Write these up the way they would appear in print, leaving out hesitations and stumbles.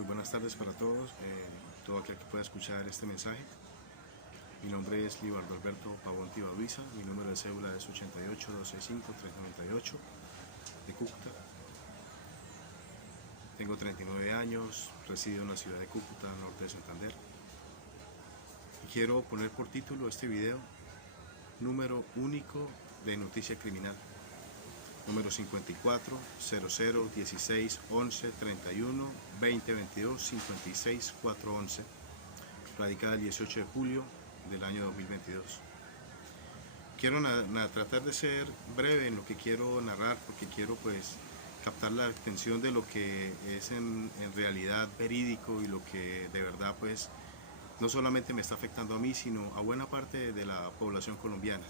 Muy buenas tardes para todos, todo aquel que pueda escuchar este mensaje. Mi nombre es Libardo Alberto Pavón Tibaduiza, mi número de cédula es 88-265-398 de Cúcuta. Tengo 39 años, resido en la ciudad de Cúcuta, norte de Santander. Y quiero poner por título este video, número único de noticia criminal. Número 54 00 16 11 31 20 22 56 411, radicada el 18 de julio del año 2022. Quiero tratar de ser breve en lo que quiero narrar, porque quiero pues captar la atención de lo que es en realidad verídico y lo que de verdad pues no solamente me está afectando a mí, sino a buena parte de la población colombiana,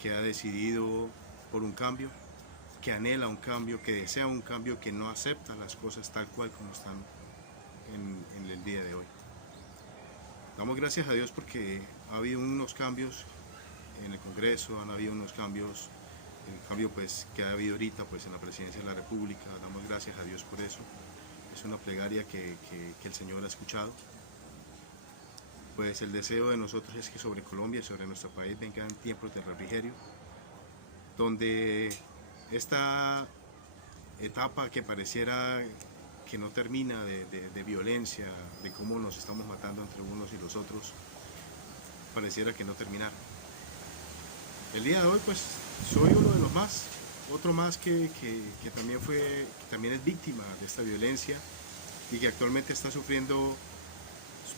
que ha decidido por un cambio, que anhela un cambio, que desea un cambio, que no acepta las cosas tal cual como están en el día de hoy. Damos gracias a Dios porque ha habido unos cambios en el Congreso, han habido unos cambios, el cambio pues que ha habido ahorita pues en la Presidencia de la República. Damos gracias a Dios por eso. Es una plegaria que el Señor ha escuchado. Pues el deseo de nosotros es que sobre Colombia, sobre nuestro país, vengan tiempos de refrigerio, donde esta etapa que pareciera que no termina de violencia, de cómo nos estamos matando entre unos y los otros, pareciera que no terminara. El día de hoy pues soy uno de los más, otro más que también es víctima de esta violencia y que actualmente está sufriendo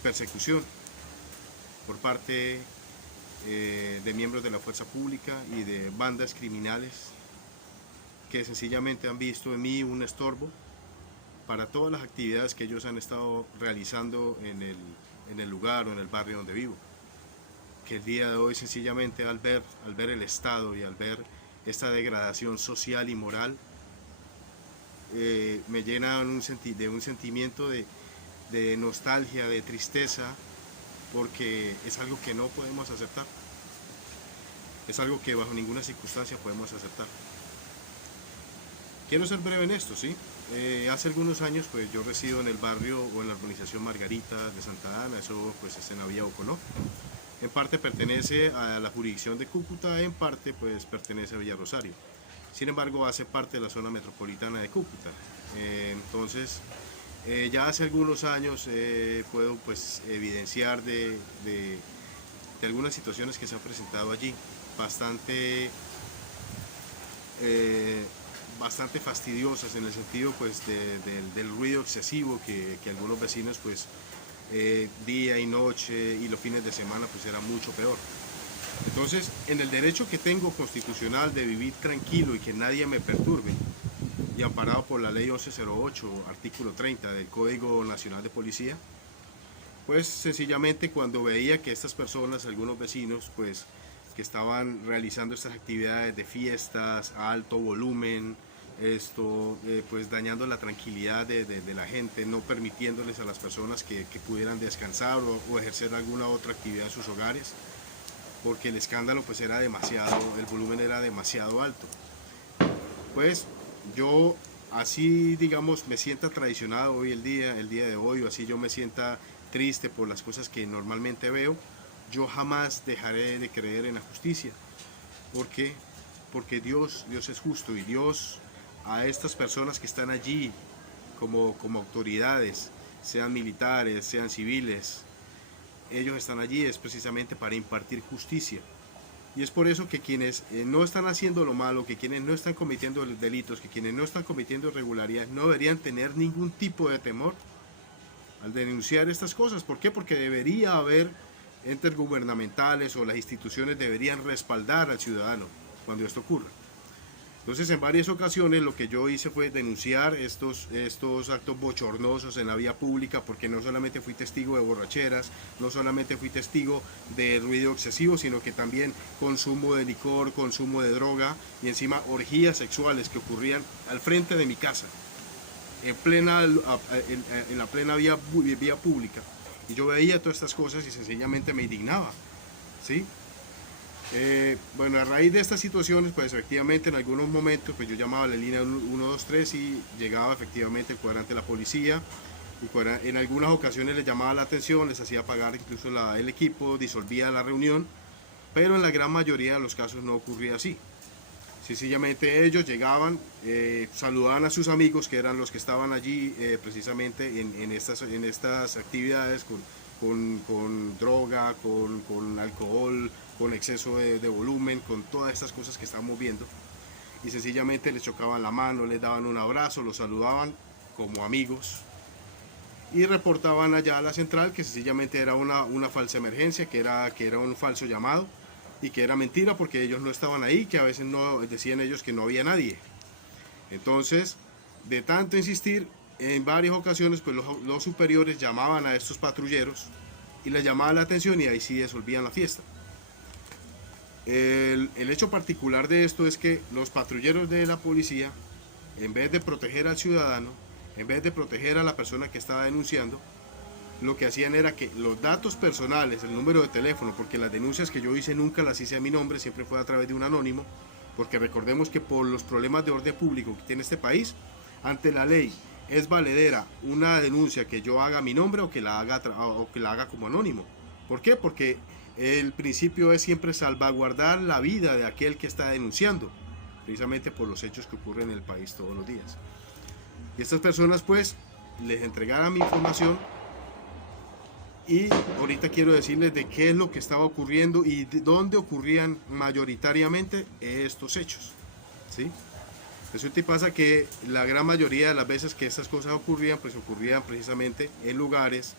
persecución por parte de miembros de la fuerza pública y de bandas criminales que sencillamente han visto en mí un estorbo para todas las actividades que ellos han estado realizando en el lugar o en el barrio donde vivo. Que el día de hoy sencillamente al ver el estado y al ver esta degradación social y moral, me llena de un sentimiento de nostalgia, de tristeza, porque es algo que no podemos aceptar, es algo que bajo ninguna circunstancia podemos aceptar. Quiero ser breve en esto, ¿sí? Hace algunos años pues yo resido en el barrio o en la urbanización Margarita de Santa Ana, eso pues es en la vía Ocoló. En parte pertenece a la jurisdicción de Cúcuta, en parte pues pertenece a Villa Rosario. Sin embargo hace parte de la zona metropolitana de Cúcuta. Entonces ya hace algunos años puedo pues evidenciar de algunas situaciones que se han presentado allí, bastante fastidiosas en el sentido pues del ruido excesivo que algunos vecinos pues día y noche y los fines de semana pues era mucho peor. Entonces, en el derecho que tengo constitucional de vivir tranquilo y que nadie me perturbe, y amparado por la ley 1108, artículo 30 del Código Nacional de Policía, pues sencillamente cuando veía que estas personas, algunos vecinos, pues que estaban realizando estas actividades de fiestas a alto volumen, pues dañando la tranquilidad de la gente, no permitiéndoles a las personas que pudieran descansar o ejercer alguna otra actividad en sus hogares, porque el escándalo pues era demasiado, el volumen era demasiado alto. Pues yo así digamos me sienta traicionado hoy el día de hoy, o así yo me sienta triste por las cosas que normalmente veo, yo jamás dejaré de creer en la justicia. ¿Por qué? Porque Dios es justo, y Dios a estas personas que están allí como autoridades, sean militares, sean civiles, ellos están allí es precisamente para impartir justicia. Y es por eso que quienes no están haciendo lo malo, que quienes no están cometiendo delitos, que quienes no están cometiendo irregularidades, no deberían tener ningún tipo de temor al denunciar estas cosas. ¿Por qué? Porque debería haber entes gubernamentales o las instituciones deberían respaldar al ciudadano cuando esto ocurra. Entonces, en varias ocasiones lo que yo hice fue denunciar estos actos bochornosos en la vía pública, porque no solamente fui testigo de borracheras, no solamente fui testigo de ruido excesivo, sino que también consumo de licor, consumo de droga y encima orgías sexuales que ocurrían al frente de mi casa, en la plena vía pública. Y yo veía todas estas cosas y sencillamente me indignaba, ¿sí? Bueno, a raíz de estas situaciones, pues efectivamente en algunos momentos pues yo llamaba a la línea 123 y llegaba efectivamente el cuadrante de la policía, Y en algunas ocasiones les llamaba la atención, les hacía pagar incluso el equipo, disolvía la reunión, pero en la gran mayoría de los casos no ocurría así. Sencillamente ellos llegaban, saludaban a sus amigos que eran los que estaban allí precisamente en estas actividades con droga, con alcohol, con exceso de volumen, con todas estas cosas que estamos viendo. Y sencillamente les chocaban la mano, les daban un abrazo, los saludaban como amigos y reportaban allá a la central que sencillamente era una falsa emergencia, que era un falso llamado y que era mentira porque ellos no estaban ahí, que a veces no decían ellos que no había nadie. Entonces, de tanto insistir, en varias ocasiones pues los superiores llamaban a estos patrulleros y les llamaban la atención y ahí sí disolvían la fiesta. El hecho particular de esto es que los patrulleros de la policía, en vez de proteger al ciudadano, en vez de proteger a la persona que estaba denunciando, lo que hacían era que los datos personales, el número de teléfono, porque las denuncias que yo hice nunca las hice a mi nombre, siempre fue a través de un anónimo, porque recordemos que por los problemas de orden público que tiene este país, ante la ley es valedera una denuncia que yo haga a mi nombre o que la haga como anónimo. ¿Por qué? Porque el principio es siempre salvaguardar la vida de aquel que está denunciando, precisamente por los hechos que ocurren en el país todos los días. Y estas personas pues les entregaron mi información y ahorita quiero decirles de qué es lo que estaba ocurriendo y de dónde ocurrían mayoritariamente estos hechos, ¿sí? Resulta y pasa que la gran mayoría de las veces que estas cosas ocurrían, pues ocurrían precisamente en lugares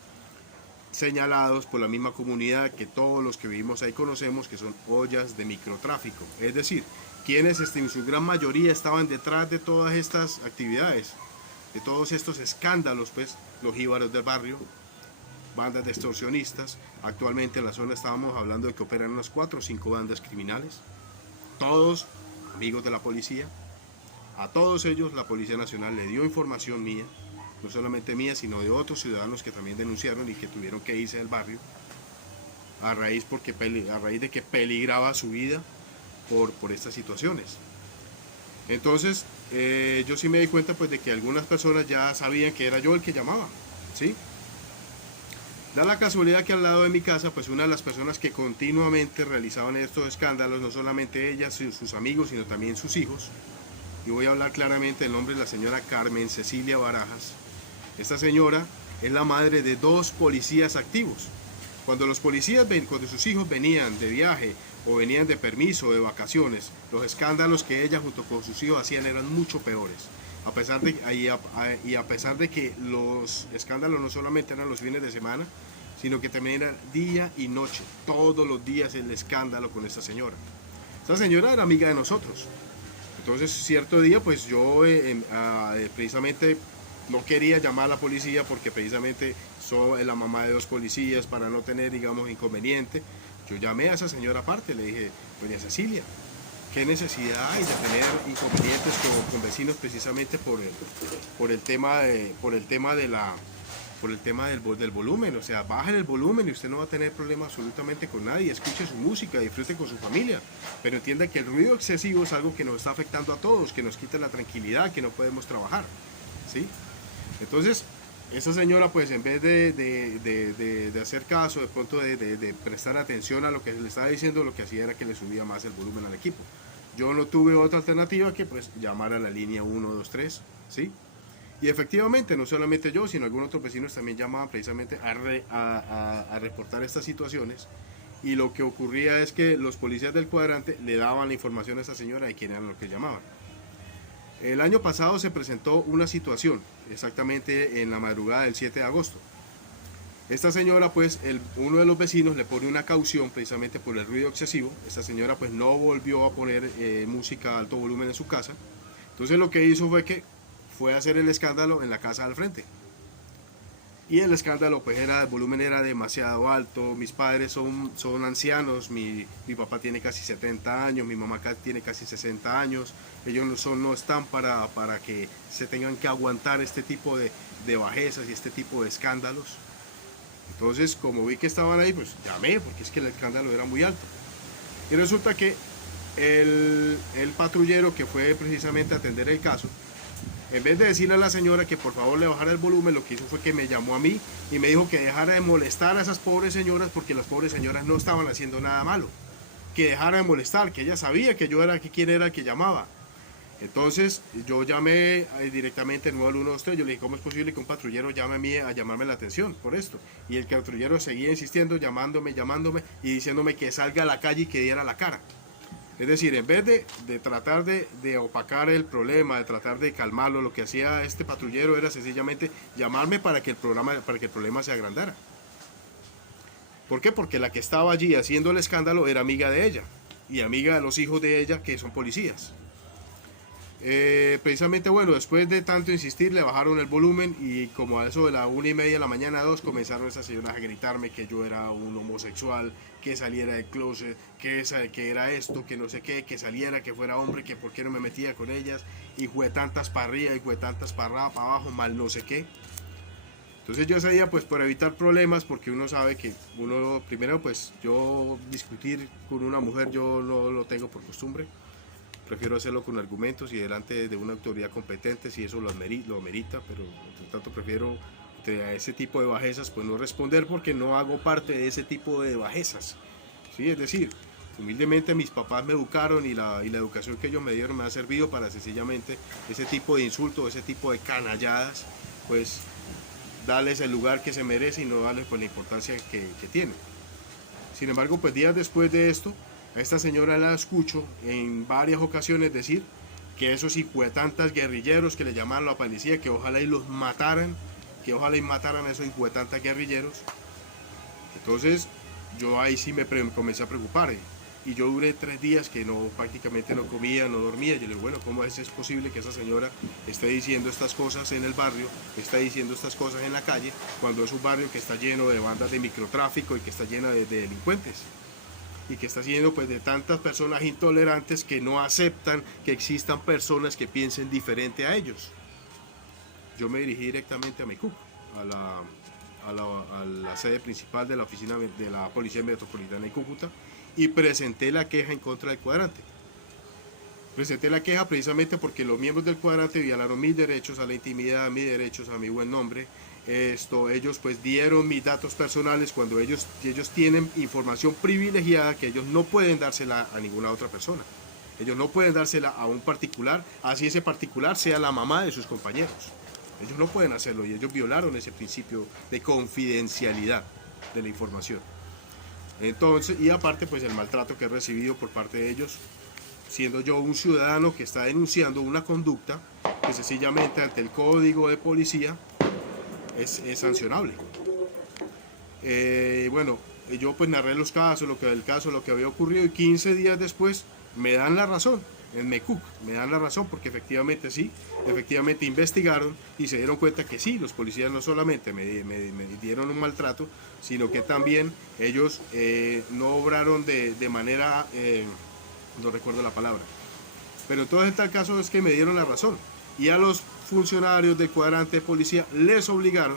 señalados por la misma comunidad que todos los que vivimos ahí conocemos, que son ollas de microtráfico. Es decir, quienes en su gran mayoría estaban detrás de todas estas actividades, de todos estos escándalos, pues los jíbaros del barrio, bandas de extorsionistas. Actualmente en la zona estábamos hablando de que operan unas 4 o 5 bandas criminales, todos amigos de la policía. A todos ellos la Policía Nacional le dio información mía, no solamente mía, sino de otros ciudadanos que también denunciaron y que tuvieron que irse del barrio a raíz de que peligraba su vida por estas situaciones. Entonces yo sí me di cuenta pues de que algunas personas ya sabían que era yo el que llamaba, ¿sí? Da la casualidad que al lado de mi casa, pues una de las personas que continuamente realizaban estos escándalos, no solamente ellas, sus amigos, sino también sus hijos, y voy a hablar claramente el nombre de la señora Carmen Cecilia Barajas. Esta señora es la madre de 2 policías activos. Cuando cuando sus hijos venían de viaje o venían de permiso o de vacaciones, los escándalos que ella junto con sus hijos hacían eran mucho peores. A pesar de que los escándalos no solamente eran los fines de semana, sino que también era día y noche, todos los días el escándalo con esta señora. Esta señora era amiga de nosotros. Entonces cierto día pues yo precisamente no quería llamar a la policía porque precisamente soy la mamá de 2 policías para no tener, digamos, inconveniente. Yo llamé a esa señora aparte, le dije, doña Cecilia, ¿qué necesidad hay de tener inconvenientes con vecinos precisamente por el tema del volumen? O sea, bajen el volumen y usted no va a tener problema absolutamente con nadie. Escuche su música, disfrute con su familia, pero entienda que el ruido excesivo es algo que nos está afectando a todos, que nos quita la tranquilidad, que no podemos trabajar, ¿sí? Entonces, esa señora pues en vez de hacer caso, de pronto de prestar atención a lo que le estaba diciendo, lo que hacía era que le subía más el volumen al equipo. Yo no tuve otra alternativa que pues llamar a la línea 123, ¿sí? Y efectivamente, no solamente yo, sino algunos otros vecinos también llamaban precisamente a reportar estas situaciones. Y lo que ocurría es que los policías del cuadrante le daban la información a esa señora de quién eran los que llamaban. El año pasado se presentó una situación, exactamente en la madrugada del 7 de agosto. Esta señora, pues, uno de los vecinos le pone una caución precisamente por el ruido excesivo. Esta señora, pues, no volvió a poner música a alto volumen en su casa. Entonces lo que hizo fue que fue a hacer el escándalo en la casa al frente. Y el escándalo, pues, el volumen era demasiado alto. Mis padres son ancianos, mi papá tiene casi 70 años, mi mamá tiene casi 60 años. Ellos no están para que se tengan que aguantar este tipo de bajezas y este tipo de escándalos. Entonces, como vi que estaban ahí, pues llamé, porque es que el escándalo era muy alto. Y resulta que el patrullero que fue precisamente a atender el caso, En vez de decirle a la señora que por favor le bajara el volumen, lo que hizo fue que me llamó a mí y me dijo que dejara de molestar a esas pobres señoras porque las pobres señoras no estaban haciendo nada malo. Que dejara de molestar, que ella sabía que yo era, que quién era el que llamaba. Entonces yo llamé directamente al 911, yo le dije, ¿cómo es posible que un patrullero llame a mí a llamarme la atención por esto? Y el patrullero seguía insistiendo, llamándome y diciéndome que salga a la calle y que diera la cara. Es decir, en vez de tratar de opacar el problema, de tratar de calmarlo, lo que hacía este patrullero era sencillamente llamarme para que el problema se agrandara. ¿Por qué? Porque la que estaba allí haciendo el escándalo era amiga de ella y amiga de los hijos de ella que son policías. Precisamente, bueno, después de tanto insistir le bajaron el volumen y como a eso de la 1:30 de la mañana, 2, comenzaron esas señoras a gritarme que yo era un homosexual, que saliera del closet, que era esto, que no sé qué, que saliera, que fuera hombre, que por qué no me metía con ellas, y fue tantas para arriba y fue tantas para abajo, mal no sé qué. Entonces yo ese día, pues por evitar problemas, porque uno sabe que uno, primero pues yo discutir con una mujer yo no lo tengo por costumbre. Prefiero hacerlo con argumentos y delante de una autoridad competente si eso lo amerita, pero por tanto prefiero a ese tipo de bajezas pues no responder porque no hago parte de ese tipo de bajezas. ¿Sí? Es decir, humildemente mis papás me educaron y la educación que ellos me dieron me ha servido para sencillamente ese tipo de insultos, ese tipo de canalladas, pues darles el lugar que se merece y no darles pues la importancia que tienen. Sin embargo, pues días después de esto, a esta señora la escucho en varias ocasiones decir que esos hijuetantas guerrilleros que le llamaban a la policía, que ojalá y los mataran, que ojalá y mataran a esos hijuetantas guerrilleros. Entonces yo ahí sí me comencé a preocupar y yo duré 3 días que prácticamente no comía, no dormía. Yo le digo, bueno, ¿cómo es posible que esa señora esté diciendo estas cosas en el barrio, esté diciendo estas cosas en la calle, cuando es un barrio que está lleno de bandas de microtráfico y que está lleno de delincuentes? Y que está lleno pues de tantas personas intolerantes que no aceptan que existan personas que piensen diferente a ellos. Yo me dirigí directamente a Mecuc, a la sede principal de la oficina de la Policía Metropolitana de Cúcuta, y presenté la queja en contra del cuadrante. Presenté la queja precisamente porque los miembros del cuadrante violaron mis derechos a la intimidad, mis derechos a mi buen nombre. Ellos pues dieron mis datos personales cuando ellos tienen información privilegiada que ellos no pueden dársela a ninguna otra persona. Ellos no pueden dársela a un particular, así ese particular sea la mamá de sus compañeros. Ellos no pueden hacerlo y ellos violaron ese principio de confidencialidad de la información. Entonces, y aparte pues el maltrato que he recibido por parte de ellos, siendo yo un ciudadano que está denunciando una conducta que sencillamente ante el código de policía es sancionable. Bueno, yo pues narré los casos, lo que había ocurrido y 15 días después me dan la razón en Mecuc, me dan la razón porque efectivamente sí, efectivamente investigaron y se dieron cuenta que sí, los policías no solamente me dieron un maltrato, sino que también ellos no obraron de manera, no recuerdo la palabra, pero entonces en tal caso es que me dieron la razón y a los funcionarios del cuadrante de policía les obligaron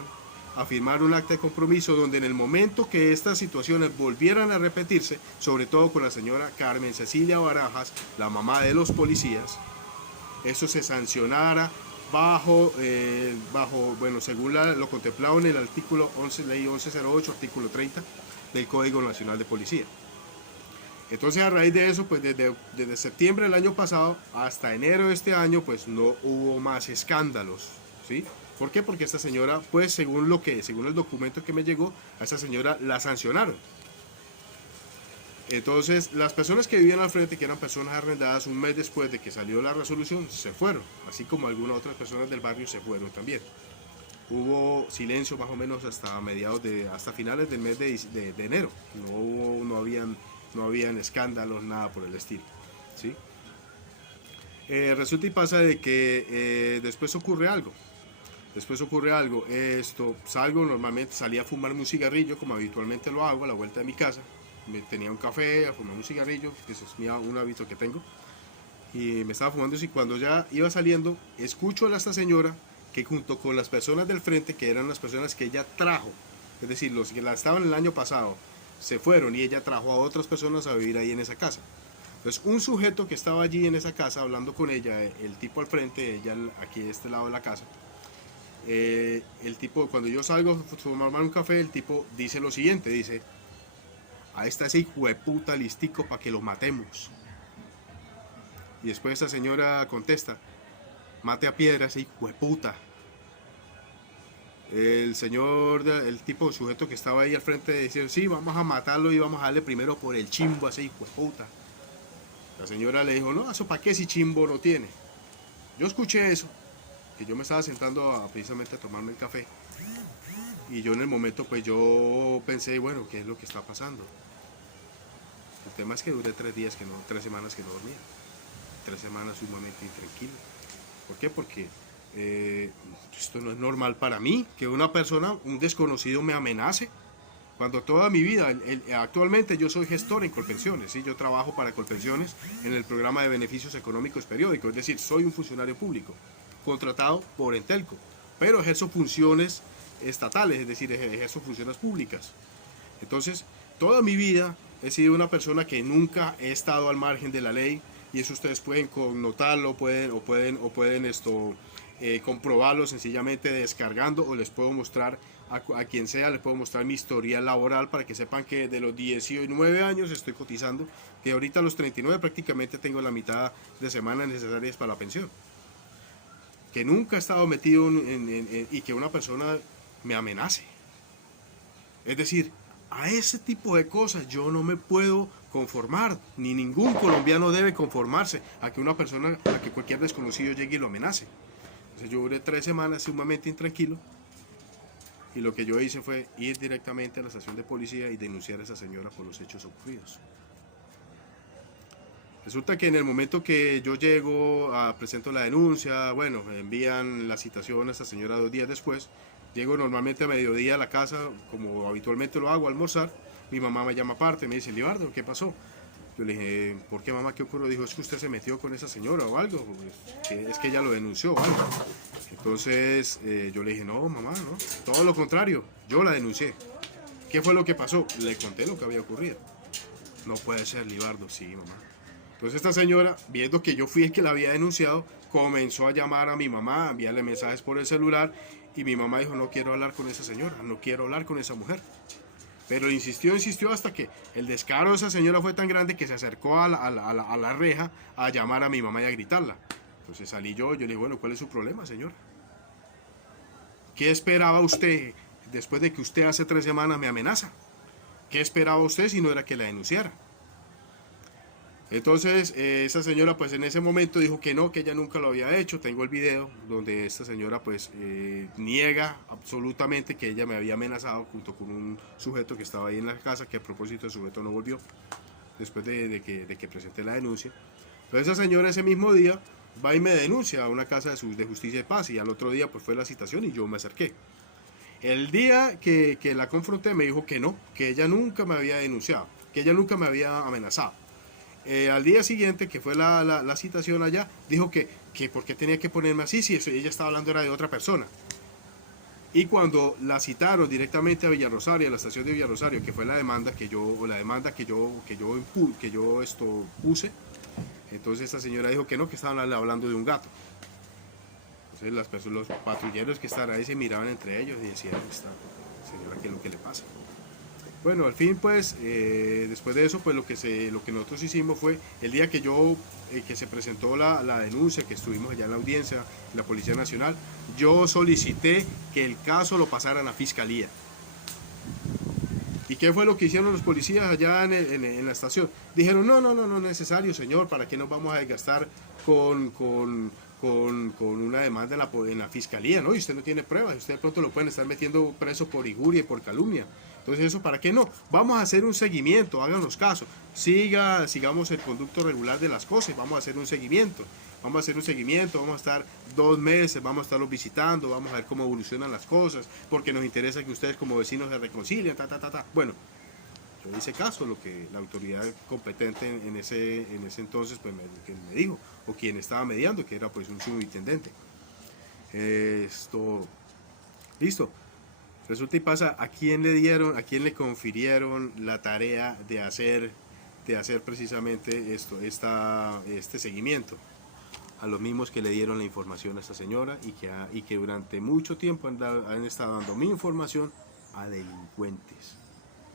a firmar un acta de compromiso donde en el momento que estas situaciones volvieran a repetirse, sobre todo con la señora Carmen Cecilia Barajas, la mamá de los policías, eso se sancionara bajo, bueno, según lo contemplado en el artículo 11, ley 1108, artículo 30 del Código Nacional de Policía. Entonces a raíz de eso, pues desde septiembre del año pasado hasta enero de este año, pues no hubo más escándalos, ¿sí? ¿Por qué? Porque esta señora, pues según el documento que me llegó, a esta señora la sancionaron. Entonces las personas que vivían al frente, que eran personas arrendadas, un mes después de que salió la resolución, se fueron, así como algunas otras personas del barrio se fueron también. Hubo silencio más o menos hasta finales del mes de enero, no habían escándalos, nada por el estilo, ¿sí? Resulta y pasa de que después ocurre algo. Salgo, normalmente salía a fumarme un cigarrillo, como habitualmente lo hago, a la vuelta de mi casa. Me tenía un café, a fumar un cigarrillo, que eso es un hábito que tengo. Y me estaba fumando y cuando ya iba saliendo, escucho a esta señora que junto con las personas del frente, que eran las personas que ella trajo, es decir, los que la estaban el año pasado, se fueron y ella trajo a otras personas a vivir ahí en esa casa. Entonces un sujeto que estaba allí en esa casa hablando con ella, el tipo al frente, ella aquí de este lado de la casa, el tipo, cuando yo salgo a tomar un café, el tipo dice lo siguiente, dice: a esta ese hijo de puta listico para que lo matemos. Y después esa señora contesta: mate a piedra ese hijo de puta. El señor, el tipo de sujeto que estaba ahí al frente decía: sí, vamos a matarlo y vamos a darle primero por el chimbo a ese hijo de puta. La señora le dijo: no, ¿eso para qué si chimbo no tiene? Yo escuché eso, que yo me estaba sentando precisamente a tomarme el café, y yo en el momento pues yo pensé, bueno, ¿qué es lo que está pasando? El tema es que duré 3 semanas que no dormía, 3 semanas sumamente intranquilo. ¿Por qué? Porque esto no es normal para mí, que una persona, un desconocido me amenace, cuando toda mi vida, actualmente yo soy gestor en Colpensiones, ¿sí? Yo trabajo para Colpensiones en el programa de beneficios económicos periódicos, es decir, soy un funcionario público, contratado por Entelco, pero ejerzo funciones estatales, es decir, ejerzo funciones públicas. Entonces, toda mi vida he sido una persona que nunca he estado al margen de la ley, y eso ustedes pueden connotarlo, pueden comprobarlo sencillamente descargando, o les puedo mostrar a quien sea, les puedo mostrar mi historial laboral para que sepan que de los 19 años estoy cotizando, que ahorita a los 39 prácticamente tengo la mitad de semanas necesarias para la pensión. Que nunca he estado metido y que una persona me amenace. Es decir, a ese tipo de cosas yo no me puedo conformar, ni ningún colombiano debe conformarse a que una persona, a que cualquier desconocido llegue y lo amenace. Entonces yo duré 3 semanas sumamente intranquilo, y lo que yo hice fue ir directamente a la estación de policía y denunciar a esa señora por los hechos ocurridos. Resulta que en el momento que yo llego, presento la denuncia, bueno, me envían la citación a esta señora 2 días después. Llego normalmente a mediodía a la casa, como habitualmente lo hago, a almorzar. Mi mamá me llama aparte, me dice: Libardo, ¿qué pasó? Yo le dije: ¿por qué, mamá? ¿Qué ocurrió? Dijo: es que usted se metió con esa señora o algo, es que ella lo denunció o algo. Entonces yo le dije: no, mamá, no, todo lo contrario, yo la denuncié. ¿Qué fue lo que pasó? Le conté lo que había ocurrido. No puede ser, Libardo. Sí, mamá. Entonces esta señora, viendo que yo fui el que la había denunciado, comenzó a llamar a mi mamá, a enviarle mensajes por el celular, y mi mamá dijo: no quiero hablar con esa señora, no quiero hablar con esa mujer. Pero insistió hasta que el descaro de esa señora fue tan grande que se acercó a la reja a llamar a mi mamá y a gritarla. Entonces salí yo le dije: bueno, ¿cuál es su problema, señor? ¿Qué esperaba usted después de que usted hace 3 semanas me amenaza? ¿Qué esperaba usted si no era que la denunciara? Entonces esa señora pues en ese momento dijo que no, que ella nunca lo había hecho. Tengo el video donde esta señora pues niega absolutamente que ella me había amenazado junto con un sujeto que estaba ahí en la casa, que a propósito el sujeto no volvió después de que presenté la denuncia. Entonces esa señora ese mismo día va y me denuncia a una casa de justicia y paz, y al otro día pues fue la citación y yo me acerqué. El día que la confronté me dijo que no, que ella nunca me había denunciado, que ella nunca me había amenazado. Al día siguiente, que fue la citación allá, dijo que por qué tenía que ponerme así si eso, ella estaba hablando era de otra persona. Y cuando la citaron directamente a Villarrosario, a la estación de Villarrosario, que fue la demanda que yo puse, entonces esta señora dijo que no, que estaban hablando de un gato. Entonces los patrulleros que estaban ahí se miraban entre ellos y decían: esta señora, ¿qué es lo que le pasa? Bueno, al fin pues, después de eso, pues lo que nosotros hicimos fue, el día que que se presentó la denuncia, que estuvimos allá en la audiencia de la Policía Nacional, yo solicité que el caso lo pasaran a Fiscalía. ¿Y qué fue lo que hicieron los policías allá en la estación? Dijeron: no es necesario, señor, ¿para qué nos vamos a desgastar con una demanda en la Fiscalía? ¿No? Y usted no tiene pruebas, usted de pronto lo pueden estar metiendo preso por injuria y por calumnia. Entonces, ¿eso para qué no? Vamos a hacer un seguimiento, háganos caso. Sigamos el conducto regular de las cosas, vamos a hacer un seguimiento. Vamos a estar 2 meses, vamos a estarlos visitando, vamos a ver cómo evolucionan las cosas, porque nos interesa que ustedes como vecinos se reconcilien, Bueno, yo hice caso a lo que la autoridad competente en ese entonces pues me dijo, o quien estaba mediando, que era pues un subintendente. Listo. Resulta y pasa, ¿a quién le confirieron la tarea de hacer de hacer precisamente este seguimiento a los mismos que le dieron la información a esta señora y que durante mucho tiempo han estado dando mi información a delincuentes,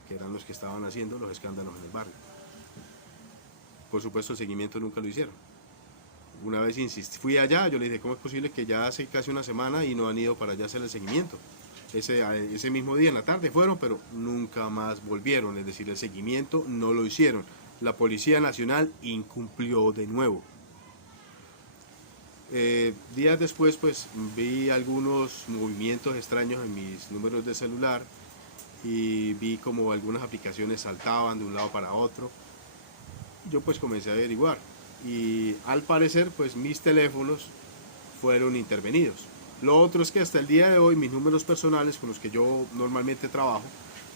que eran los que estaban haciendo los escándalos en el barrio. Por supuesto, el seguimiento nunca lo hicieron. Una vez insistí, fui allá, yo le dije, ¿cómo es posible que ya hace casi una semana y no han ido para allá a hacer el seguimiento? Ese mismo día en la tarde fueron, pero nunca más volvieron, es decir, el seguimiento no lo hicieron. La Policía Nacional incumplió de nuevo. Días después pues vi algunos movimientos extraños en mis números de celular y vi como algunas aplicaciones saltaban de un lado para otro. Yo pues comencé a averiguar y al parecer pues mis teléfonos fueron intervenidos. Lo otro es que hasta el día de hoy mis números personales con los que yo normalmente trabajo,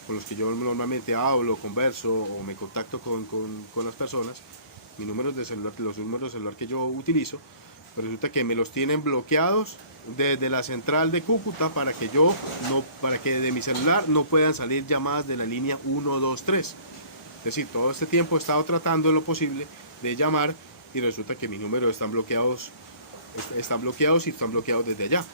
con los que yo normalmente hablo, converso o me contacto con las personas, mis números de celular, los números de celular que yo utilizo, pues resulta que me los tienen bloqueados desde la central de Cúcuta para que de mi celular no puedan salir llamadas de la línea 123. Es decir, todo este tiempo he estado tratando lo posible de llamar y resulta que mis números están bloqueados y están bloqueados desde allá.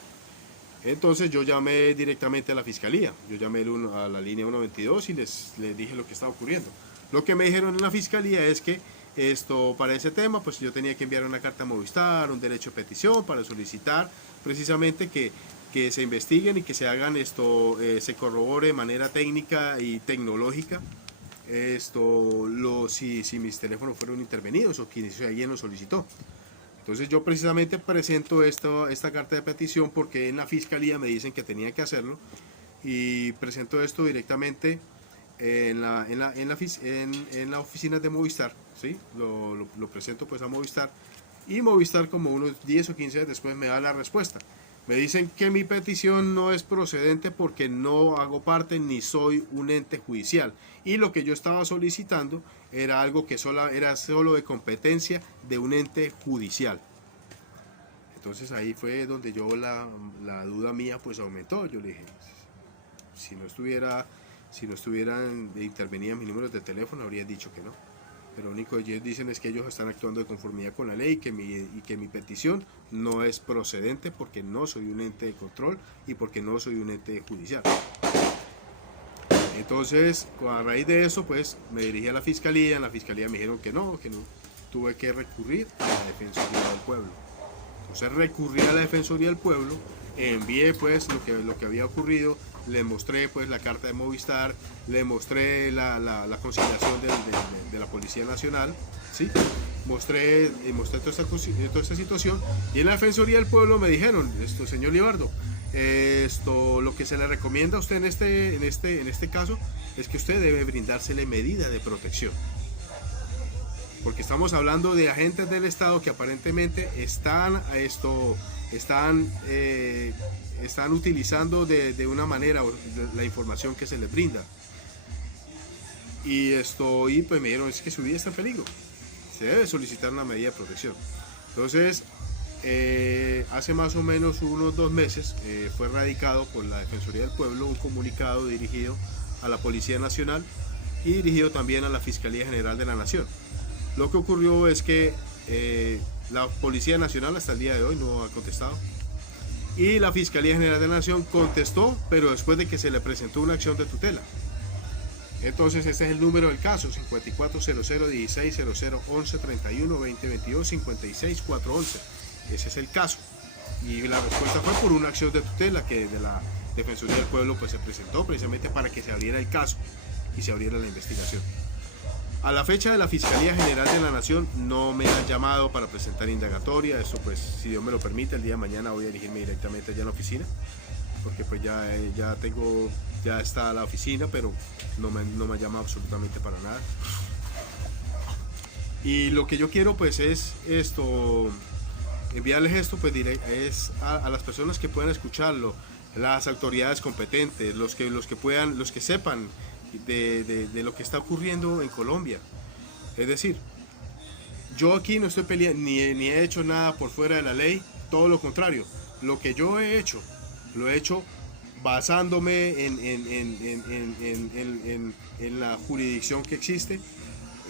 Entonces yo llamé directamente a la fiscalía, yo llamé a la línea 122 y les dije lo que estaba ocurriendo. Lo que me dijeron en la fiscalía es que para ese tema, pues yo tenía que enviar una carta a Movistar, un derecho de petición para solicitar precisamente que se investiguen y que se hagan se corrobore de manera técnica y tecnológica si mis teléfonos fueron intervenidos o quien alguien lo solicitó. Entonces yo precisamente presento esta carta de petición porque en la fiscalía me dicen que tenía que hacerlo y presento esto directamente en la oficina de Movistar, ¿sí? Lo presento pues a Movistar y Movistar como unos 10 o 15 días después me da la respuesta. Me dicen que mi petición no es procedente porque no hago parte ni soy un ente judicial y lo que yo estaba solicitando era algo que era solo de competencia de un ente judicial. Entonces ahí fue donde yo la duda mía pues aumentó. Yo le dije, si no estuvieran intervenidas mis números de teléfono habría dicho que no. Pero lo único que ellos dicen es que ellos están actuando de conformidad con la ley y que mi petición no es procedente porque no soy un ente de control y porque no soy un ente judicial. Entonces, a raíz de eso, pues me dirigí a la fiscalía. En la fiscalía me dijeron que no. Tuve que recurrir a la Defensoría del Pueblo. Entonces recurrí a la Defensoría del Pueblo, envié pues lo que había ocurrido, le mostré pues la carta de Movistar, le mostré la conciliación de la Policía Nacional, ¿sí? Mostré toda esta situación y en la Defensoría del Pueblo me dijeron, señor Libardo, lo que se le recomienda a usted en este caso es que usted debe brindársele medida de protección. Porque estamos hablando de agentes del Estado que aparentemente están utilizando de una manera la información que se les brinda. Y pues me dijeron, es que su vida está en peligro. Se debe solicitar una medida de protección. Entonces, hace más o menos unos 2 meses fue radicado por la Defensoría del Pueblo un comunicado dirigido a la Policía Nacional y dirigido también a la Fiscalía General de la Nación. Lo que ocurrió es que la Policía Nacional hasta el día de hoy no ha contestado y la Fiscalía General de la Nación contestó, pero después de que se le presentó una acción de tutela. Entonces este es el número del caso, 5400-1600-1131-2022-56411. Ese es el caso y la respuesta fue por una acción de tutela que de la Defensoría del Pueblo pues se presentó precisamente para que se abriera el caso y se abriera la investigación. A la fecha de la Fiscalía General de la Nación no me han llamado para presentar indagatoria. Eso pues, si Dios me lo permite, el día de mañana voy a dirigirme directamente allá a la oficina. Porque pues ya está la oficina, pero no me llama absolutamente para nada. Y lo que yo quiero pues es enviarles esto pues es a las personas que puedan escucharlo, las autoridades competentes, los que sepan de lo que está ocurriendo en Colombia. Es decir, yo aquí no estoy peleando ni he hecho nada por fuera de la ley, todo lo contrario. Lo que yo he hecho, lo he hecho basándome en la jurisdicción que existe,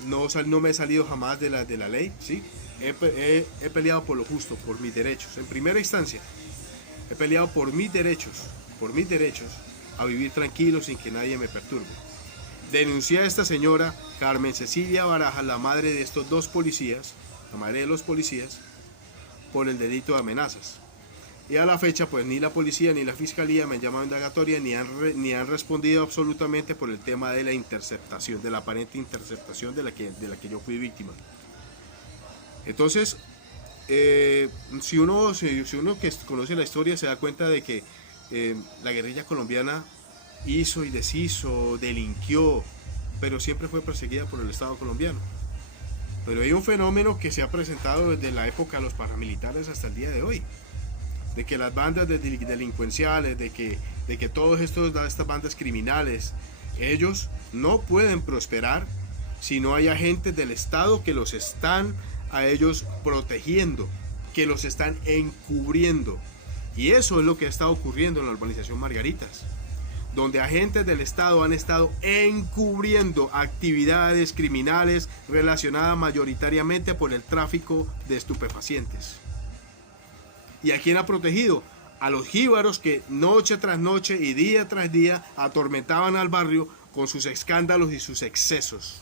no me he salido jamás de la ley, ¿sí? He peleado por lo justo, por mis derechos. En primera instancia, he peleado por mis derechos a vivir tranquilo sin que nadie me perturbe. Denuncié a esta señora Carmen Cecilia Barajas, la madre de estos dos policías, la madre de los policías, por el delito de amenazas. Y a la fecha, pues ni la policía ni la fiscalía me han llamado a indagatoria ni han respondido absolutamente por el tema de la interceptación, de la aparente interceptación de la que yo fui víctima. Entonces, si uno que conoce la historia se da cuenta de que la guerrilla colombiana hizo y deshizo, delinquió, pero siempre fue perseguida por el Estado colombiano. Pero hay un fenómeno que se ha presentado desde la época de los paramilitares hasta el día de hoy, de que las bandas delincuenciales, de que todas estas bandas criminales, ellos no pueden prosperar si no hay agentes del Estado que los están a ellos protegiendo, que los están encubriendo. Y eso es lo que ha estado ocurriendo en la urbanización Margaritas, donde agentes del Estado han estado encubriendo actividades criminales relacionadas mayoritariamente por el tráfico de estupefacientes. ¿Y a quién ha protegido? A los jíbaros que noche tras noche y día tras día atormentaban al barrio con sus escándalos y sus excesos,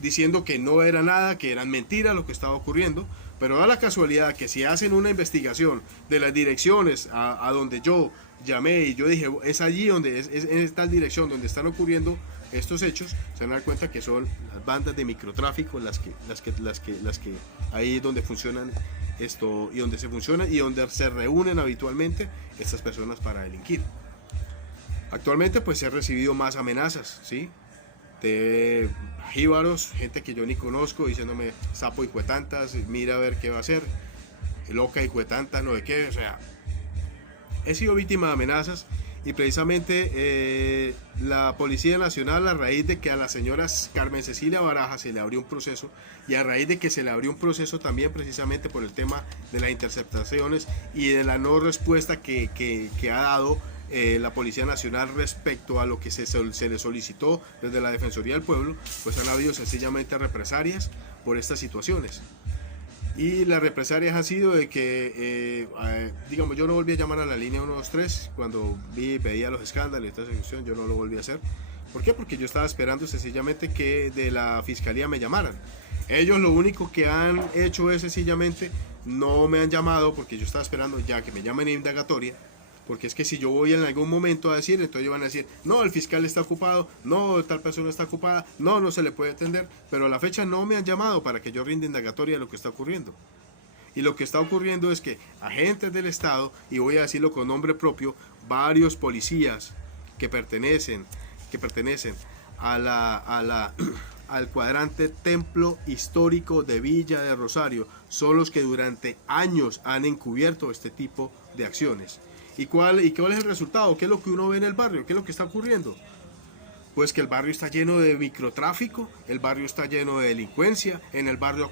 diciendo que no era nada, que eran mentiras lo que estaba ocurriendo. Pero da la casualidad que si hacen una investigación de las direcciones a donde yo llamé y yo dije, es allí donde es en tal dirección donde están ocurriendo estos hechos, se van a dar cuenta que son las bandas de microtráfico las que ahí donde funcionan esto y donde se funciona y donde se reúnen habitualmente estas personas para delinquir. Actualmente pues he recibido más amenazas, ¿sí? De jíbaros, gente que yo ni conozco, diciéndome sapo y cuetantas, mira a ver qué va a hacer, loca y cuetantas, no de qué. O sea, he sido víctima de amenazas y precisamente la Policía Nacional, a raíz de que a la señora Carmen Cecilia Barajas se le abrió un proceso y a raíz de que se le abrió un proceso también precisamente por el tema de las interceptaciones y de la no respuesta que ha dado la Policía Nacional respecto a lo que se le solicitó desde la Defensoría del Pueblo, pues han habido sencillamente represalias por estas situaciones. Y las represalias han sido de que, digamos, yo no volví a llamar a la línea 123 cuando veía los escándalos y toda esa cuestión, yo no lo volví a hacer. ¿Por qué? Porque yo estaba esperando sencillamente que de la Fiscalía me llamaran. Ellos lo único que han hecho es sencillamente no me han llamado porque yo estaba esperando ya que me llamen en indagatoria. Porque es que si yo voy en algún momento a decir, entonces ellos van a decir, no, el fiscal está ocupado, no, tal persona está ocupada, no se le puede atender, pero a la fecha no me han llamado para que yo rinda indagatoria de lo que está ocurriendo. Y lo que está ocurriendo es que agentes del Estado, y voy a decirlo con nombre propio, varios policías que pertenecen al cuadrante Templo Histórico de Villa de Rosario, son los que durante años han encubierto este tipo de acciones. ¿Y cuál es el resultado? ¿Qué es lo que uno ve en el barrio? ¿Qué es lo que está ocurriendo? Pues que el barrio está lleno de microtráfico, el barrio está lleno de delincuencia, en el barrio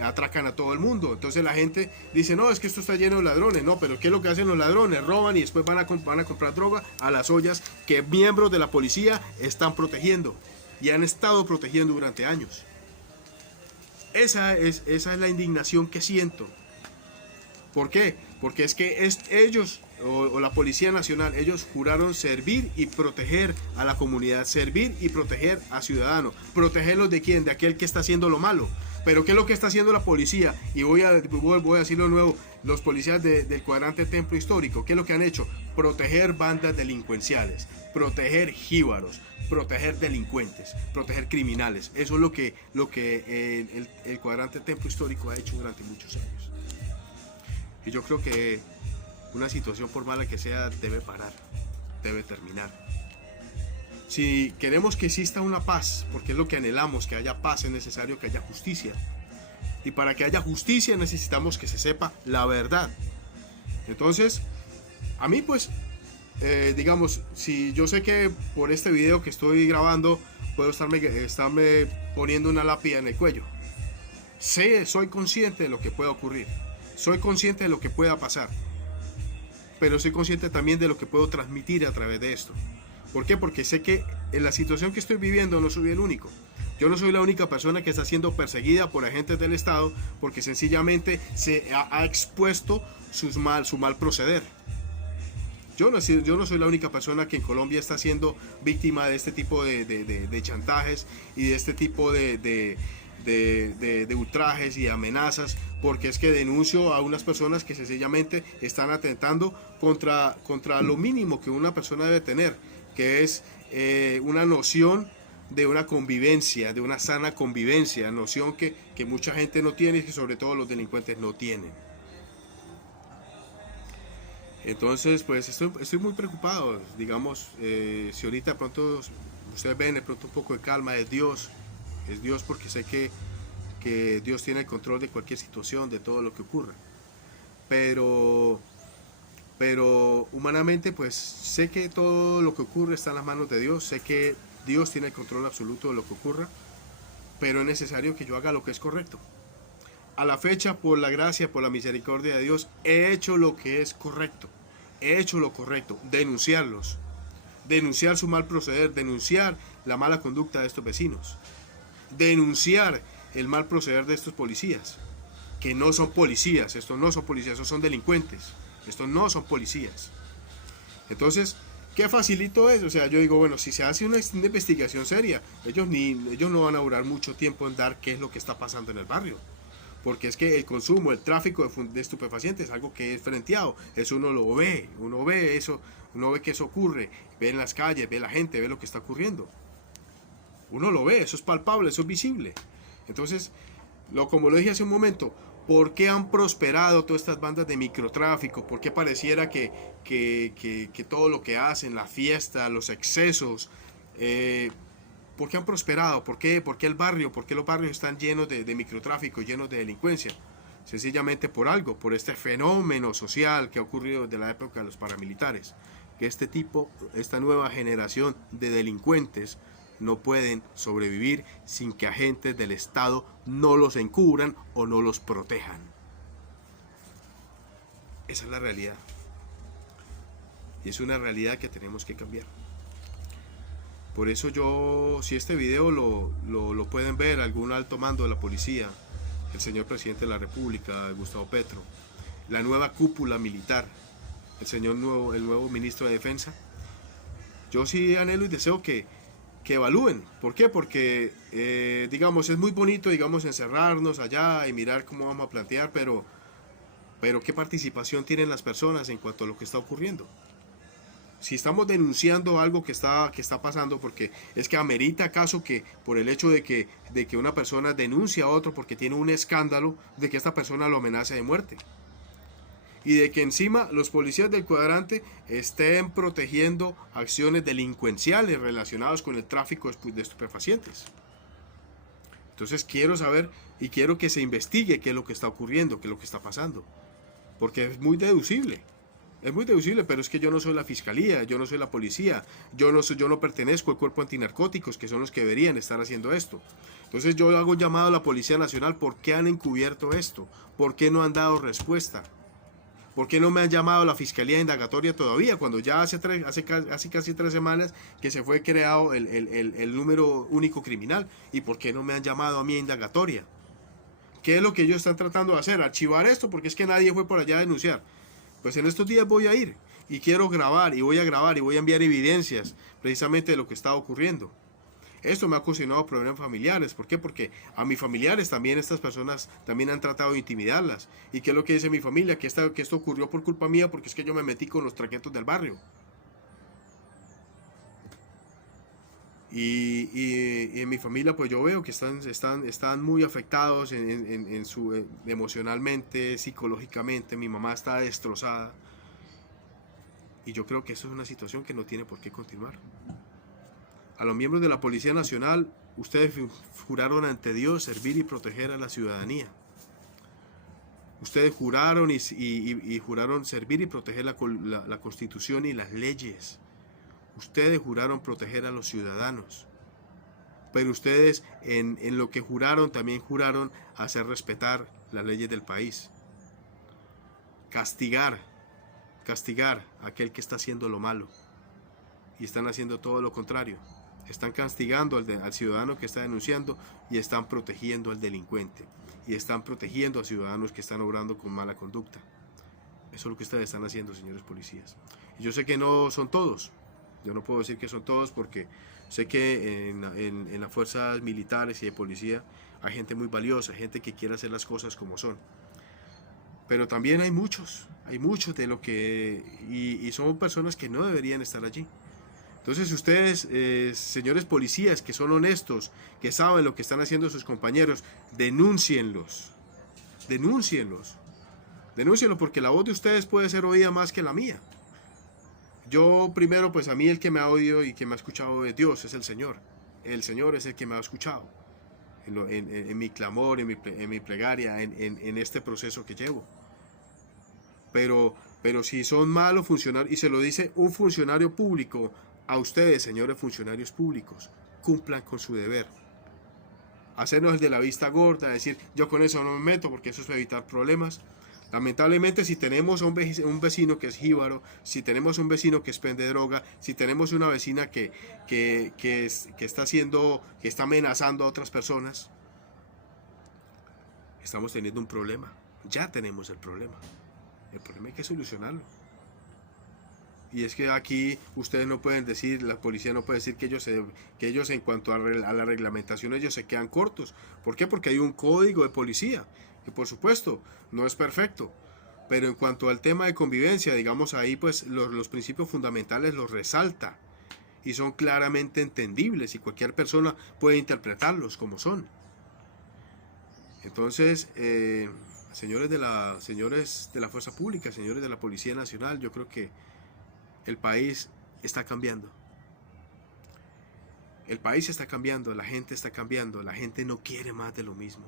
atracan a todo el mundo. Entonces la gente dice, no, es que esto está lleno de ladrones. No, pero ¿qué es lo que hacen los ladrones? Roban y después van a comprar droga a las ollas que miembros de la policía están protegiendo y han estado protegiendo durante años. Esa es la indignación que siento. ¿Por qué? Porque es que ellos o la Policía Nacional, ellos juraron servir y proteger a la comunidad, servir y proteger a ciudadanos. ¿Protegerlos de quién? De aquel que está haciendo lo malo. Pero ¿qué es lo que está haciendo la policía? Y voy a decirlo de nuevo, los policías del cuadrante Templo Histórico, ¿qué es lo que han hecho? Proteger bandas delincuenciales, proteger jíbaros, proteger delincuentes, proteger criminales. Eso es lo que el cuadrante Templo Histórico ha hecho durante muchos años. Y yo creo que una situación, por mala que sea, debe parar, debe terminar. Si queremos que exista una paz, porque es lo que anhelamos, que haya paz, es necesario que haya justicia. Y para que haya justicia necesitamos que se sepa la verdad. Entonces, a mí pues, digamos, si yo sé que por este video que estoy grabando puedo estarme poniendo una lápida en el cuello. Soy consciente de lo que pueda ocurrir. Soy consciente de lo que pueda pasar. Pero soy consciente también de lo que puedo transmitir a través de esto. ¿Por qué? Porque sé que en la situación que estoy viviendo no soy el único. Yo no soy la única persona que está siendo perseguida por agentes del Estado porque sencillamente se ha expuesto su mal proceder. Yo no soy la única persona que en Colombia está siendo víctima de este tipo de chantajes y de este tipo de ultrajes y amenazas, porque es que denuncio a unas personas que sencillamente están atentando contra lo mínimo que una persona debe tener, que es una noción de una convivencia, de una sana convivencia, noción que mucha gente no tiene y que sobre todo los delincuentes no tienen. Entonces, pues estoy muy preocupado, digamos, si ahorita de pronto ustedes ven de pronto un poco de calma, es Dios porque sé que Dios tiene el control de cualquier situación, de todo lo que ocurre. Pero humanamente pues sé que todo lo que ocurre está en las manos de Dios, sé que Dios tiene el control absoluto de lo que ocurra, pero es necesario que yo haga lo que es correcto. A la fecha, por la gracia, por la misericordia de Dios, he hecho lo que es correcto. He hecho lo correcto, denunciarlos, denunciar su mal proceder, denunciar la mala conducta de estos vecinos, denunciar el mal proceder de estos policías, que no son policías, estos no son policías, estos son delincuentes, estos no son policías. Entonces, ¿qué facilito es? O sea, yo digo, bueno, si se hace una investigación seria, ellos no van a durar mucho tiempo en dar qué es lo que está pasando en el barrio. Porque es que el consumo, el tráfico de estupefacientes es algo que es frenteado, eso uno ve eso, uno ve que eso ocurre, ve en las calles, ve la gente, ve lo que está ocurriendo. Uno lo ve, eso es palpable, eso es visible. Entonces, como lo dije hace un momento, ¿por qué han prosperado todas estas bandas de microtráfico? ¿Por qué pareciera que todo lo que hacen, la fiesta, los excesos, ¿por qué han prosperado? ¿Por qué el barrio? ¿Por qué los barrios están llenos de microtráfico, llenos de delincuencia? Sencillamente por algo, por este fenómeno social que ha ocurrido desde la época de los paramilitares. Que esta nueva generación de delincuentes no pueden sobrevivir sin que agentes del Estado no los encubran o no los protejan. Esa es la realidad. Y es una realidad que tenemos que cambiar. Por eso si este video lo pueden ver algún alto mando de la policía, el señor presidente de la República, Gustavo Petro, la nueva cúpula militar, el nuevo ministro de Defensa, yo sí anhelo y deseo que evalúen. ¿Por qué? Porque, digamos, es muy bonito, digamos, encerrarnos allá y mirar cómo vamos a plantear, pero ¿qué participación tienen las personas en cuanto a lo que está ocurriendo? Si estamos denunciando algo que está pasando, porque es que amerita acaso que por el hecho de que una persona denuncia a otro porque tiene un escándalo, de que esta persona lo amenace de muerte. Y de que encima los policías del cuadrante estén protegiendo acciones delincuenciales relacionadas con el tráfico de estupefacientes. Entonces quiero saber y quiero que se investigue qué es lo que está ocurriendo, qué es lo que está pasando. Porque es muy deducible. Es muy deducible, pero es que yo no soy la fiscalía, yo no soy la policía, yo no pertenezco al cuerpo antinarcóticos, que son los que deberían estar haciendo esto. Entonces yo hago un llamado a la Policía Nacional, ¿por qué han encubierto esto? ¿Por qué no han dado respuesta? ¿Por qué no me han llamado a la Fiscalía Indagatoria todavía? Cuando ya hace casi 3 semanas que se fue creado el número único criminal. ¿Y por qué no me han llamado a mí a indagatoria? ¿Qué es lo que ellos están tratando de hacer? Archivar esto, porque es que nadie fue por allá a denunciar. Pues en estos días voy a ir y quiero grabar y voy a enviar evidencias precisamente de lo que está ocurriendo. Esto me ha ocasionado problemas familiares. ¿Por qué? Porque a mis familiares también estas personas también han tratado de intimidarlas. ¿Y qué es lo que dice mi familia? Que esto ocurrió por culpa mía porque es que yo me metí con los traquetos del barrio. Y en mi familia pues yo veo que están muy afectados emocionalmente, psicológicamente. Mi mamá está destrozada. Y yo creo que eso es una situación que no tiene por qué continuar. A los miembros de la Policía Nacional, ustedes juraron ante Dios servir y proteger a la ciudadanía. Ustedes juraron y juraron servir y proteger la Constitución y las leyes. Ustedes juraron proteger a los ciudadanos. Pero ustedes en lo que juraron también juraron hacer respetar las leyes del país. Castigar a aquel que está haciendo lo malo. Y están haciendo todo lo contrario. Están castigando al ciudadano que está denunciando y están protegiendo al delincuente. Y están protegiendo a ciudadanos que están obrando con mala conducta. Eso es lo que ustedes están haciendo, señores policías. Y yo sé que no son todos. Yo no puedo decir que son todos porque sé que en las fuerzas militares y de policía hay gente muy valiosa, gente que quiere hacer las cosas como son. Pero también hay muchos de lo que... Y son personas que no deberían estar allí. Entonces ustedes, señores policías, que son honestos, que saben lo que están haciendo sus compañeros, denúncienlos. Denúncienlos. Denúncienlos porque la voz de ustedes puede ser oída más que la mía. Yo primero, pues a mí el que me ha oído y que me ha escuchado es Dios, es el Señor. El Señor es el que me ha escuchado en mi clamor, en mi plegaria, en este proceso que llevo. Pero si son malos funcionarios, y se lo dice un funcionario público a ustedes, señores funcionarios públicos, cumplan con su deber. Hacernos el de la vista gorda, decir yo con eso no me meto porque eso es para evitar problemas. Lamentablemente, si tenemos un vecino que es jíbaro, si tenemos un vecino que expende droga, si tenemos una vecina que está amenazando a otras personas, estamos teniendo un problema. Ya tenemos el problema. El problema hay que solucionarlo. Y es que aquí ustedes no pueden decir, la policía no puede decir que ellos en cuanto a la reglamentación ellos se quedan cortos. ¿Por qué? Porque hay un código de policía, que por supuesto no es perfecto. Pero en cuanto al tema de convivencia, digamos ahí pues los principios fundamentales los resalta. Y son claramente entendibles y cualquier persona puede interpretarlos como son. Entonces, señores de la fuerza pública, señores de la Policía Nacional, yo creo que el país está cambiando. El país está cambiando, la gente está cambiando, la gente no quiere más de lo mismo.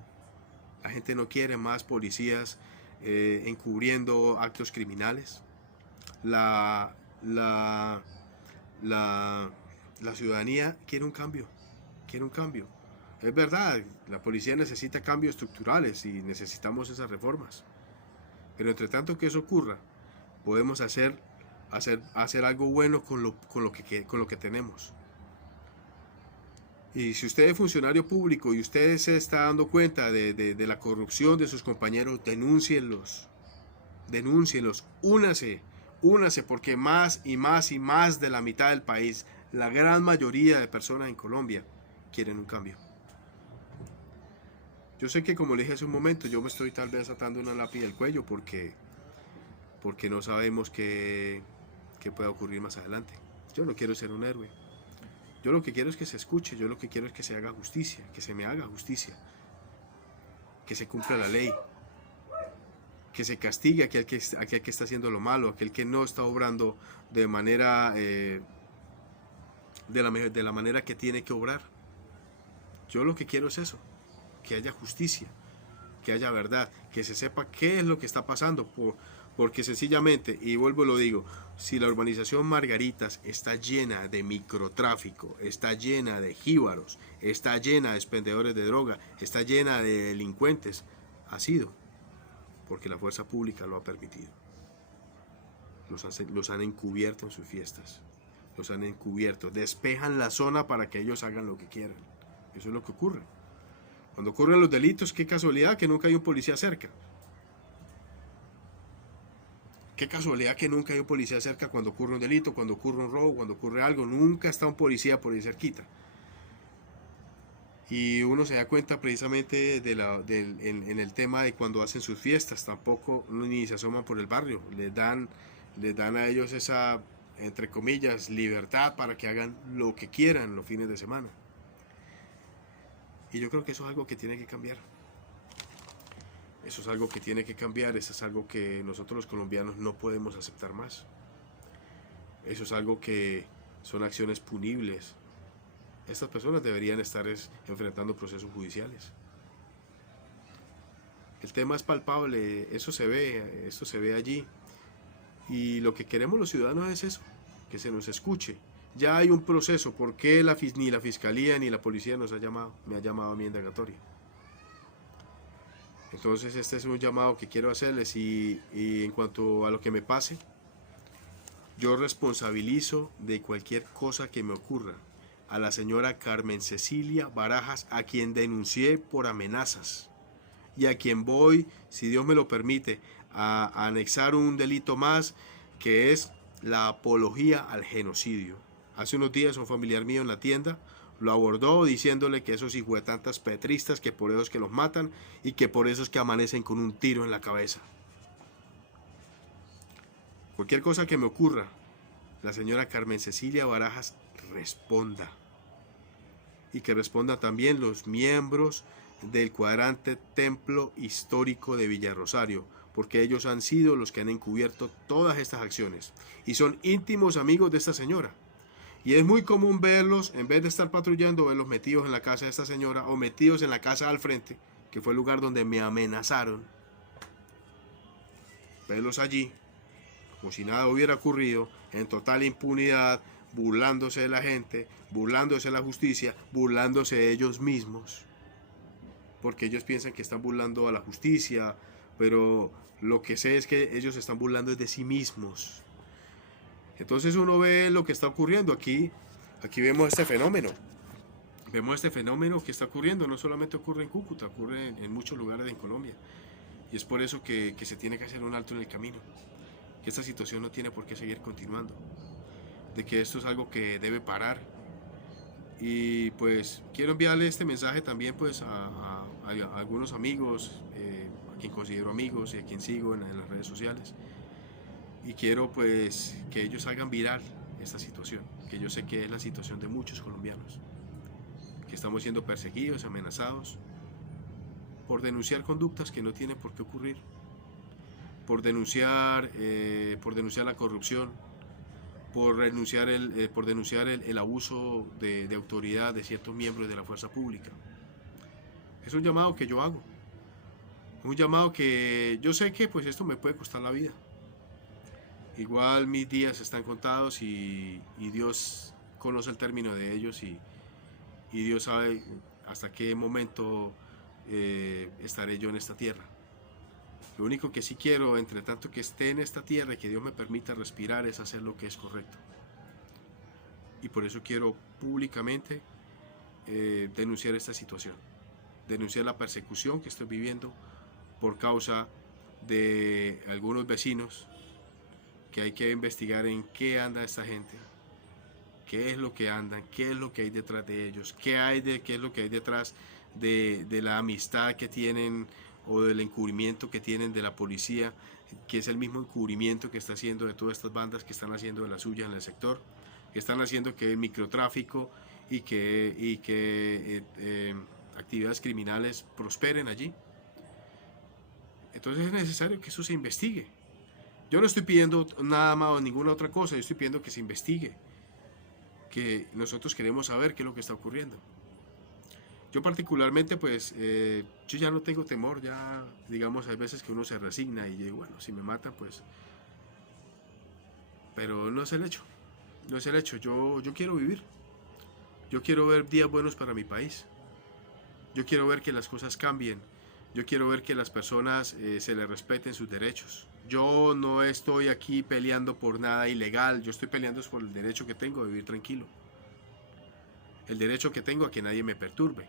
La gente no quiere más policías encubriendo actos criminales. La ciudadanía quiere un cambio, quiere un cambio. Es verdad, la policía necesita cambios estructurales y necesitamos esas reformas. Pero entre tanto que eso ocurra, podemos hacer algo bueno con lo que tenemos. Y si usted es funcionario público y usted se está dando cuenta de la corrupción de sus compañeros, denúncienlos. Denúncienlos. Únase porque más y más y más de la mitad del país, la gran mayoría de personas en Colombia, quieren un cambio. Yo sé que, como le dije hace un momento, yo me estoy tal vez atando una lápiz al cuello porque no sabemos qué pueda ocurrir más adelante. Yo no quiero ser un héroe. Yo lo que quiero es que se escuche, yo lo que quiero es que se haga justicia, que se me haga justicia, que se cumpla la ley, que se castigue a aquel que está haciendo lo malo, aquel que no está obrando de manera de la manera que tiene que obrar. Yo lo que quiero es eso, que haya justicia, que haya verdad, que se sepa qué es lo que está pasando, porque sencillamente, y vuelvo y lo digo, si la urbanización Margaritas está llena de microtráfico, está llena de jíbaros, está llena de expendedores de droga, está llena de delincuentes, ha sido porque la fuerza pública lo ha permitido. Los han encubierto en sus fiestas, los han encubierto, despejan la zona para que ellos hagan lo que quieran. Eso es lo que ocurre. Cuando ocurren los delitos, qué casualidad que nunca hay un policía cerca. Qué casualidad que nunca hay un policía cerca cuando ocurre un delito, cuando ocurre un robo, cuando ocurre algo. Nunca está un policía por ahí cerquita. Y uno se da cuenta precisamente en el tema de cuando hacen sus fiestas. Tampoco ni se asoman por el barrio. Les dan a ellos esa, entre comillas, libertad para que hagan lo que quieran los fines de semana. Y yo creo que eso es algo que tiene que cambiar. Eso es algo que tiene que cambiar, eso es algo que nosotros los colombianos no podemos aceptar más. Eso es algo que son acciones punibles. Estas personas deberían estar enfrentando procesos judiciales. El tema es palpable, esto se ve allí. Y lo que queremos los ciudadanos es eso, que se nos escuche. Ya hay un proceso, ¿por qué ni la fiscalía ni la policía me ha llamado a mi indagatoria? Entonces este es un llamado que quiero hacerles y en cuanto a lo que me pase, yo responsabilizo de cualquier cosa que me ocurra. a la señora Carmen Cecilia Barajas, a quien denuncié por amenazas y a quien voy, si Dios me lo permite, a anexar un delito más, que es la apología al genocidio. Hace unos días un familiar mío en la tienda lo abordó diciéndole que esos hijuetantas petristas, que por eso es que los matan y que por eso es que amanecen con un tiro en la cabeza. Cualquier cosa que me ocurra, la señora Carmen Cecilia Barajas responda. Y que respondan también los miembros del cuadrante Templo Histórico de Villarrosario, porque ellos han sido los que han encubierto todas estas acciones y son íntimos amigos de esta señora. Y es muy común verlos, en vez de estar patrullando, verlos metidos en la casa de esta señora o metidos en la casa al frente, que fue el lugar donde me amenazaron. Verlos allí, como si nada hubiera ocurrido, en total impunidad, burlándose de la gente, burlándose de la justicia, burlándose de ellos mismos. Porque ellos piensan que están burlando a la justicia, pero lo que sé es que ellos se están burlando de sí mismos. Entonces uno ve lo que está ocurriendo aquí. Aquí vemos este fenómeno. Vemos este fenómeno que está ocurriendo. No solamente ocurre en Cúcuta, ocurre en muchos lugares en Colombia. Y es por eso que se tiene que hacer un alto en el camino. Que esta situación no tiene por qué seguir continuando. De que esto es algo que debe parar. Y pues quiero enviarle este mensaje también pues a algunos amigos, a quien considero amigos y a quien sigo en las redes sociales. Y quiero pues que ellos hagan viral esta situación, que yo sé que es la situación de muchos colombianos, que estamos siendo perseguidos, amenazados, por denunciar conductas que no tienen por qué ocurrir, por denunciar la corrupción, por denunciar el abuso de autoridad de ciertos miembros de la fuerza pública. Es un llamado que yo hago, un llamado que yo sé que pues esto me puede costar la vida. Igual mis días están contados y Dios conoce el término de ellos y Dios sabe hasta qué momento estaré yo en esta tierra. Lo único que sí quiero, entre tanto que esté en esta tierra y que Dios me permita respirar, es hacer lo que es correcto. Y por eso quiero públicamente denunciar esta situación, denunciar la persecución que estoy viviendo por causa de algunos vecinos, que hay que investigar en qué anda esta gente, qué es lo que andan, qué es lo que hay detrás de ellos, qué es lo que hay detrás de la amistad que tienen o del encubrimiento que tienen de la policía, que es el mismo encubrimiento que está haciendo de todas estas bandas que están haciendo de la suya en el sector, que están haciendo que el microtráfico y que actividades criminales prosperen allí. Entonces es necesario que eso se investigue. Yo no estoy pidiendo nada más o ninguna otra cosa, yo estoy pidiendo que se investigue, que nosotros queremos saber qué es lo que está ocurriendo. Yo particularmente pues, yo ya no tengo temor, ya digamos hay veces que uno se resigna y digo, bueno, si me matan pues, pero no es el hecho, no es el hecho, yo quiero vivir, yo quiero ver días buenos para mi país, yo quiero ver que las cosas cambien, yo quiero ver que las personas se les respeten sus derechos. Yo no estoy aquí peleando por nada ilegal, yo estoy peleando por el derecho que tengo a vivir tranquilo. El derecho que tengo a que nadie me perturbe.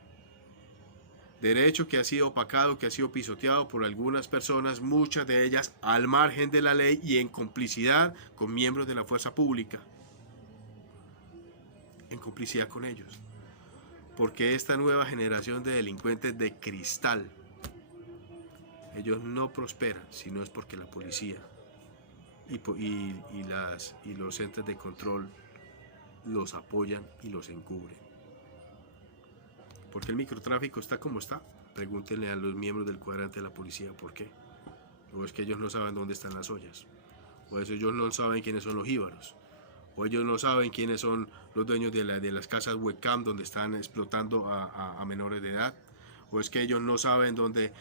Derecho que ha sido opacado, que ha sido pisoteado por algunas personas, muchas de ellas al margen de la ley y en complicidad con miembros de la fuerza pública. En complicidad con ellos. Porque esta nueva generación de delincuentes de cristal, ellos no prosperan si no es porque la policía y los entes de control los apoyan y los encubren. ¿Por qué el microtráfico está como está? Pregúntenle a los miembros del cuadrante de la policía por qué. O es que ellos no saben dónde están las ollas, o es que ellos no saben quiénes son los jíbaros, o ellos no saben quiénes son los dueños de las casas webcam donde están explotando a menores de edad, o es que ellos no saben dónde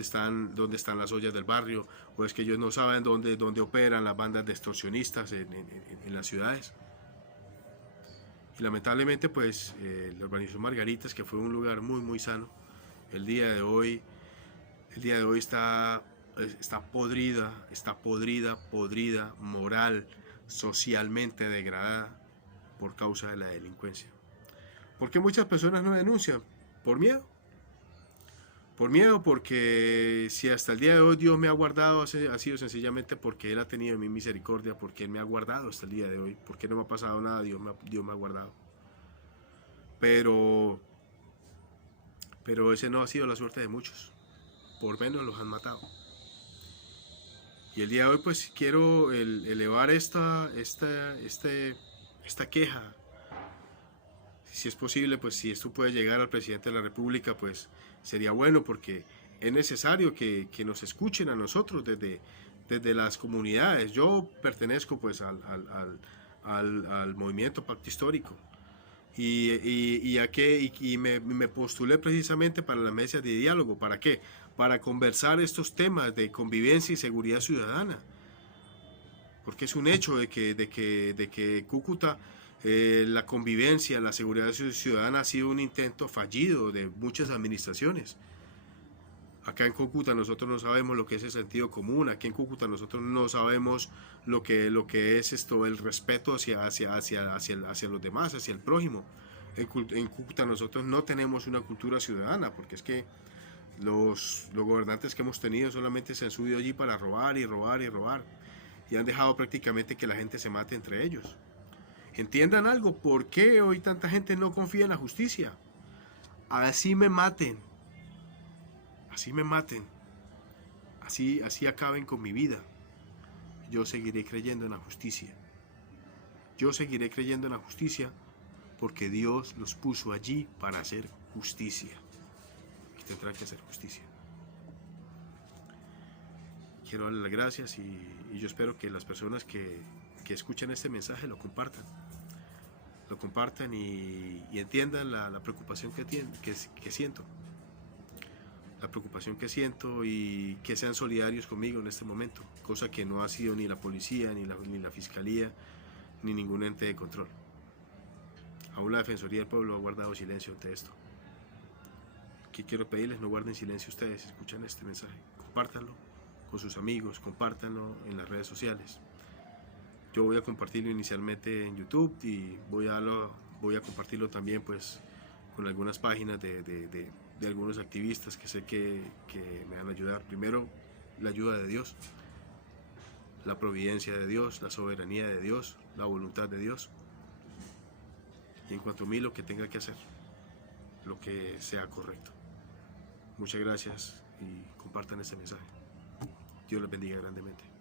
están las ollas del barrio, o es que ellos no saben dónde operan las bandas de extorsionistas en las ciudades. Y lamentablemente pues la urbanización Margaritas, que fue un lugar muy muy sano, el día de hoy está podrida, moral, socialmente degradada, por causa de la delincuencia. ¿Por qué muchas personas no denuncian? Por miedo. Por miedo, porque si hasta el día de hoy Dios me ha guardado, ha sido sencillamente porque Él ha tenido en mí misericordia, porque Él me ha guardado hasta el día de hoy, porque no me ha pasado nada, Dios me ha guardado. Pero ese no ha sido la suerte de muchos, por menos los han matado. Y el día de hoy pues quiero elevar esta queja. Si es posible, pues si esto puede llegar al presidente de la República, pues sería bueno, porque es necesario que nos escuchen a nosotros desde las comunidades. Yo pertenezco pues al movimiento Pacto Histórico y me postulé precisamente para la mesa de diálogo. ¿Para qué? Para conversar estos temas de convivencia y seguridad ciudadana, porque es un hecho de que Cúcuta, la convivencia, la seguridad ciudadana ha sido un intento fallido de muchas administraciones. Acá en Cúcuta nosotros no sabemos lo que es el sentido común, aquí en Cúcuta nosotros no sabemos lo que es el respeto hacia los demás, hacia el prójimo. En Cúcuta nosotros no tenemos una cultura ciudadana, porque es que los gobernantes que hemos tenido solamente se han subido allí para robar y robar y robar, y han dejado prácticamente que la gente se mate entre ellos. Entiendan algo, ¿por qué hoy tanta gente no confía en la justicia? Así me maten, así acaben con mi vida, yo seguiré creyendo en la justicia. Yo seguiré creyendo en la justicia porque Dios los puso allí para hacer justicia. Y tendrán que hacer justicia. Quiero darles las gracias y yo espero que las personas que escuchen este mensaje lo compartan. Lo compartan y entiendan la preocupación que siento. La preocupación que siento, y que sean solidarios conmigo en este momento, cosa que no ha sido ni la policía, ni la fiscalía, ni ningún ente de control. Aún la Defensoría del Pueblo ha guardado silencio ante esto. Aquí quiero pedirles, no guarden silencio ustedes, si escuchan este mensaje, compártanlo con sus amigos, compártanlo en las redes sociales. Yo voy a compartirlo inicialmente en YouTube y voy a compartirlo también pues con algunas páginas de algunos activistas que sé que me van a ayudar. Primero, la ayuda de Dios, la providencia de Dios, la soberanía de Dios, la voluntad de Dios. Y en cuanto a mí, lo que tenga que hacer, lo que sea correcto. Muchas gracias y compartan este mensaje. Dios les bendiga grandemente.